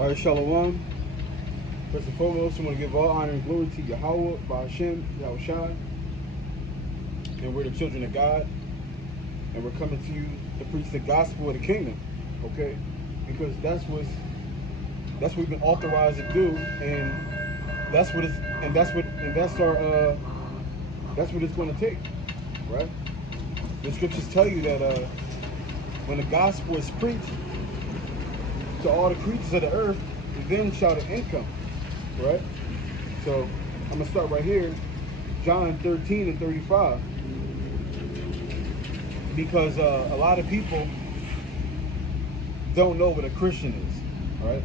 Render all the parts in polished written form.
All right, Shalom. First and foremost, I want to give all honor and glory to Yahweh, Ba'ashem, Yahushai, and we're the children of God, and we're coming to you to preach the gospel of the kingdom, okay? Because that's what we've been authorized to do, and that's what it's going to take, right? The scriptures tell you that when the gospel is preached to all the creatures of the earth, then shall the end come, right? So I'm gonna start right here, John 13 and 35, because a lot of people don't know what a Christian is, right?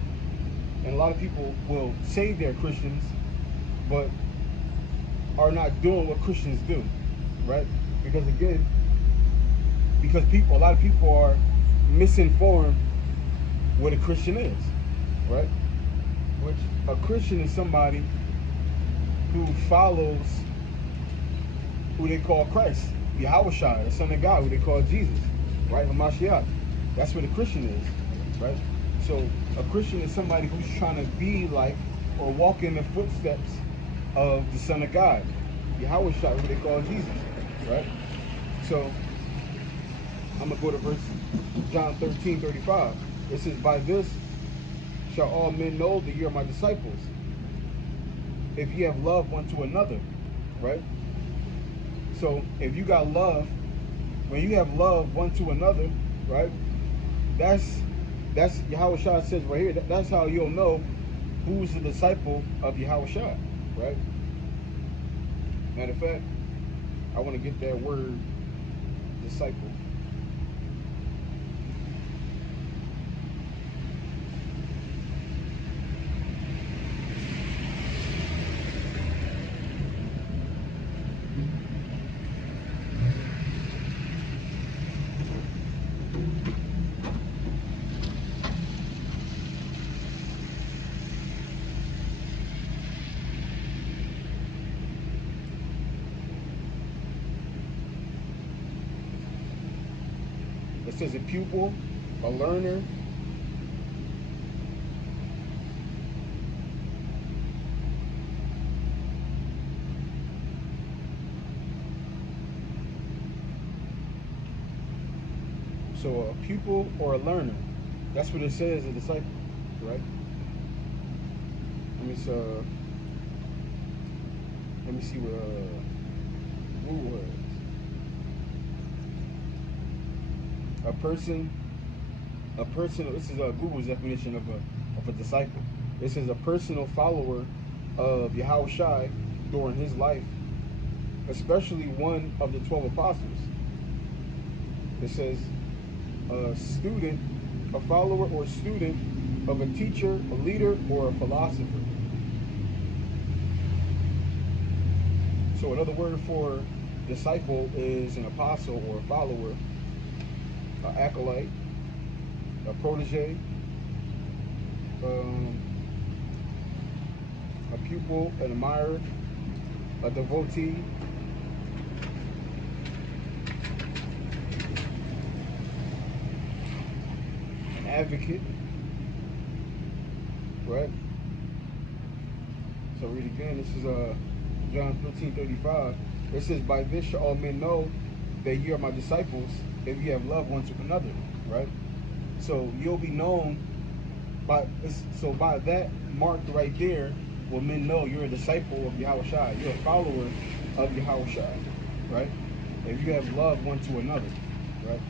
And a lot of people will say they're Christians, but are not doing what Christians do, right? Because again, a lot of people are misinformed what a Christian is, right? Which a Christian is somebody who follows who they call Christ, Yahushua, the Son of God, who they call Jesus, right? Hamashiach. That's what a Christian is, right? So a Christian is somebody who's trying to be like or walk in the footsteps of the Son of God, Yahushua, who they call Jesus, right? So I'm gonna go to verse John 13:35. It says, "By this shall all men know that you are my disciples, if you have love one to another," right? So if you got love, when you have love one to another, right? That's Yahushua says right here. That's how you'll know who's the disciple of Yahushua, right? Matter of fact, I want to get that word disciple. It says a pupil, a learner, so a pupil or a learner. That's what it says, a disciple, right? Let me see what Google is. A person. This is Google's definition of a disciple. This is a personal follower of Yahushua during his life, especially one of the 12 apostles. It says a student, a follower or student of a teacher, a leader, or a philosopher. So another word for disciple is an apostle or a follower, an acolyte, a protege, a pupil, an admirer, a devotee, an advocate, right? So read again. This is John 13:35. It says, "By this shall all men know that you are my disciples, if you have love one to another," right? So you'll be known by that mark right there will men know you're a disciple of Yahushua. You're a follower of Yahushua, right? If you have love one to another, right?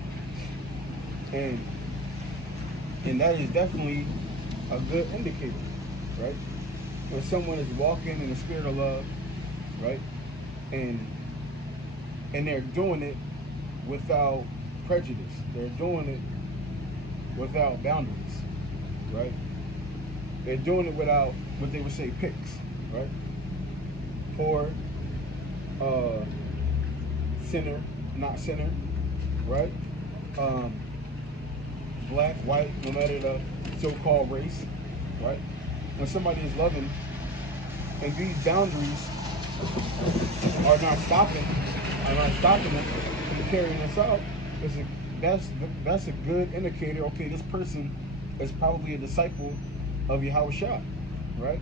And that is definitely a good indicator, right? When someone is walking in the spirit of love, right? And they're doing it without prejudice. They're doing it without boundaries, right? They're doing it without what they would say picks, right? Poor, sinner, not sinner, right? Black, white, no matter the so-called race, right? When somebody is loving and these boundaries are not stopping them from carrying us out, that's a good indicator. Okay, this person is probably a disciple of Yahushua, right?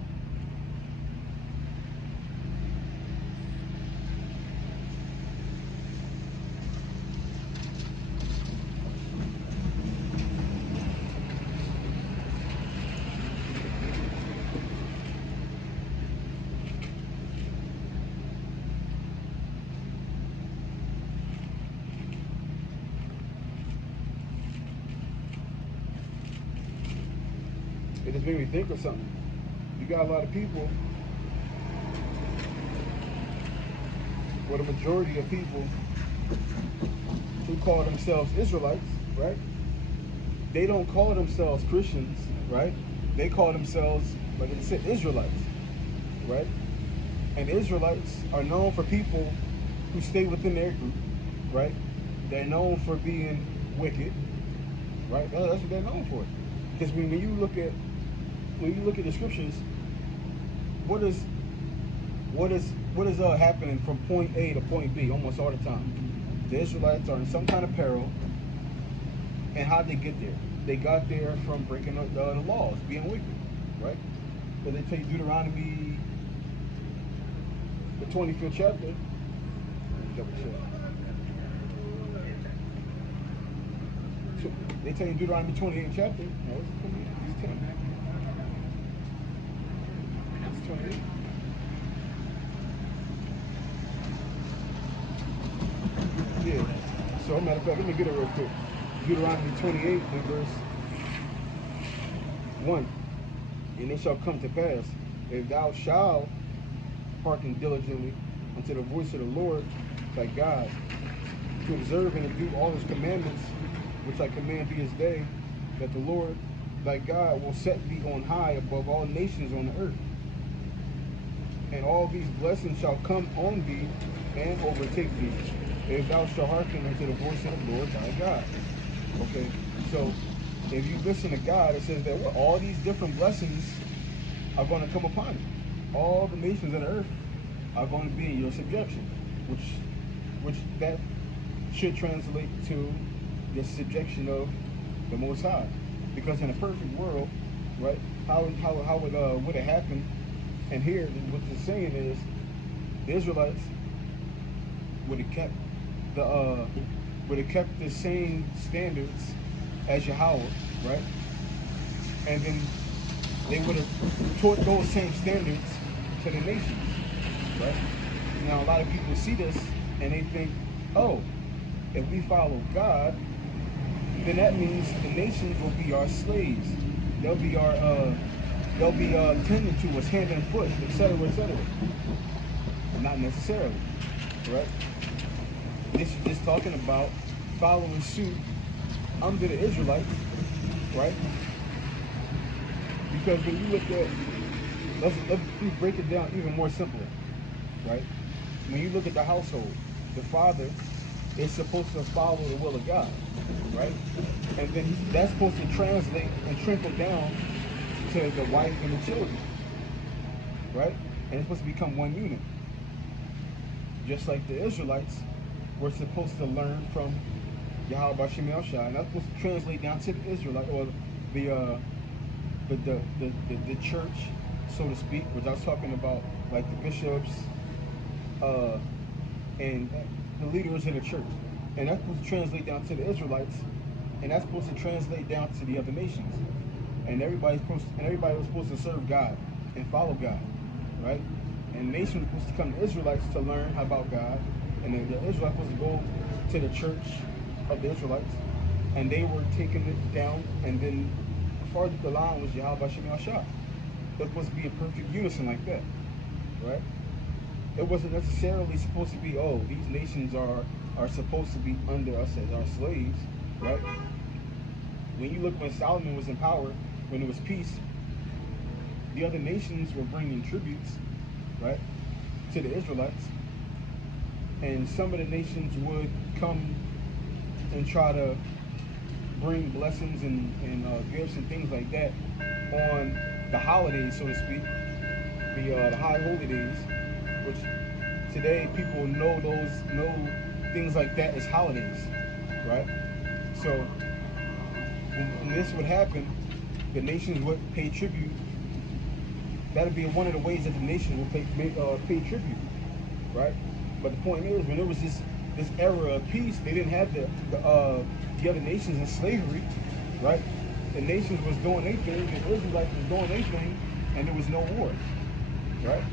It just made me think of something. You got a lot of people, or the majority of people, who call themselves Israelites, right? They don't call themselves Christians, right? They call themselves, like I said, Israelites, right? And Israelites are known for people who stay within their group, right? They're known for being wicked, right? That's what they're known for. Because when you look at the scriptures, what is happening from point A to point B almost all the time? The Israelites are in some kind of peril, and how they get there? They got there from breaking the laws, being wicked, right? But they tell you Deuteronomy, the 25th chapter. Double check. So they tell you Deuteronomy 28th chapter. No, it's 28. It's 10. It's 28. Yeah. So, matter of fact, let me get it real quick. Deuteronomy 28 and verse 1. And it shall come to pass, if thou shalt hearken diligently unto the voice of the Lord thy God, to observe and to do all his commandments, which I command thee this day, that the Lord thy God will set thee on high above all nations on the earth. And all these blessings shall come on thee and overtake thee, if thou shalt hearken unto the voice of the Lord thy God. Okay, so if you listen to God, it says that all these different blessings are going to come upon you. All the nations of the earth are going to be in your subjection, which that should translate to the subjection of the Most High. Because in a perfect world, right, how would it happen? And here, what it's saying is, the Israelites would have kept the same standards as Yahweh, right? And then they would have taught those same standards to the nations, right? Now, a lot of people see this and they think, oh, if we follow God, then that means the nations will be our slaves. They'll be tending to us hand and foot, etc., etc. Not necessarily, right? This is just talking about following suit under the Israelites, right? Because when you look at, let's break it down even more simpler, right? When you look at the household, the father is supposed to follow the will of God, right? And then that's supposed to translate and trickle down to the wife and the children, right? And it's supposed to become one unit. Just like the Israelites were supposed to learn from Yahweh B'Shem Yahushua, and that's supposed to translate down to the Israelite, or the church, so to speak, which I was talking about, like the bishops and the leaders in the church. And that's supposed to translate down to the Israelites, and that's supposed to translate down to the other nations. And everybody was supposed to serve God and follow God, right? And the nation was supposed to come to Israelites to learn about God, and then the Israelites was supposed to go to the church of the Israelites, and they were taking it down, and then farther the line was Yahweh B'Shem Yahushua. It was supposed to be in perfect unison like that, right? It wasn't necessarily supposed to be, oh, these nations are supposed to be under us as our slaves, right? When you look when Solomon was in power, when there was peace, the other nations were bringing tributes, right, to the Israelites. And some of the nations would come and try to bring blessings and gifts and things like that on the holidays, so to speak, the high holy days, which today people know things like that as holidays, right? So when this would happen, the nations would pay tribute. That'd be one of the ways that the nations would pay tribute, right? But the point is, when there was this era of peace, they didn't have the other nations in slavery, right? The nations was doing their thing, the Israelites was doing their thing, and there was no war, right?